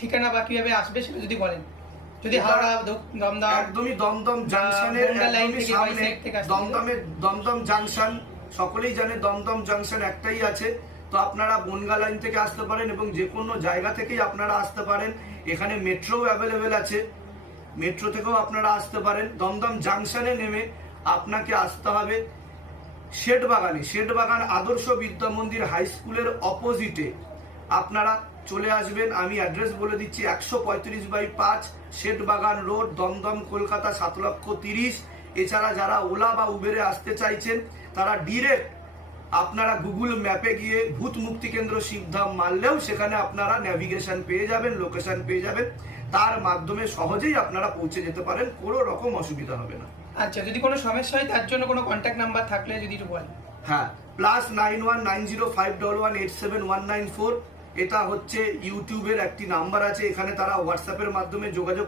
ঠিকানা বা কিভাবে আসবে সেটা যদি বলেন। যদি হাওড়া দমদম, একদমই দমদম জাংশনের একদমই সামনে, দমদম জাংশন, সকলেই জানে দমদম জাংশন একটাই আছে। তো আপনারা বনগা লাইন থেকে আসতে পারেন এবং যে কোনো জায়গা থেকেই আপনারা আসতে পারেন। এখানে মেট্রো অ্যাভেলেবেল আছে, মেট্রো থেকেও আপনারা আসতে পারেন। দমদম জাংশনে নেমে আপনাকে আসতে হবে শেঠবাগানে, শেঠবাগান আদর্শ বিদ্যা মন্দির হাই স্কুলের অপোজিটে আপনারা চলে আসবেন। আমি অ্যাড্রেস বলে দিচ্ছি, 135/5 শেঠবাগান রোড, দমদম, কলকাতা 7,30,000। এছাড়া যারা ওলা বা উবেরে আসতে চাইছেন তারা ডিরেক্ট আপনারা গুগল ম্যাপে গিয়ে ভূত মুক্তি কেন্দ্র শিবধাম মারলেও সেখানে আপনারা ন্যাভিগেশন পেয়ে যাবেন, লোকেশন পেয়ে যাবেন। তার মাধ্যমে সহজেই আপনারা পৌঁছে যেতে পারেন, কোনো রকম অসুবিধা হবে না। আচ্ছা, যদি কোনো সমস্যা হয় তার জন্য কোনো কন্ট্যাক্ট নাম্বার থাকলে যদি একটু বলেন। হ্যাঁ, +919051171994, এটা হচ্ছে ইউটিউবের একটি নাম্বার আছে। এখানে তারা হোয়াটসঅ্যাপের মাধ্যমে যোগাযোগ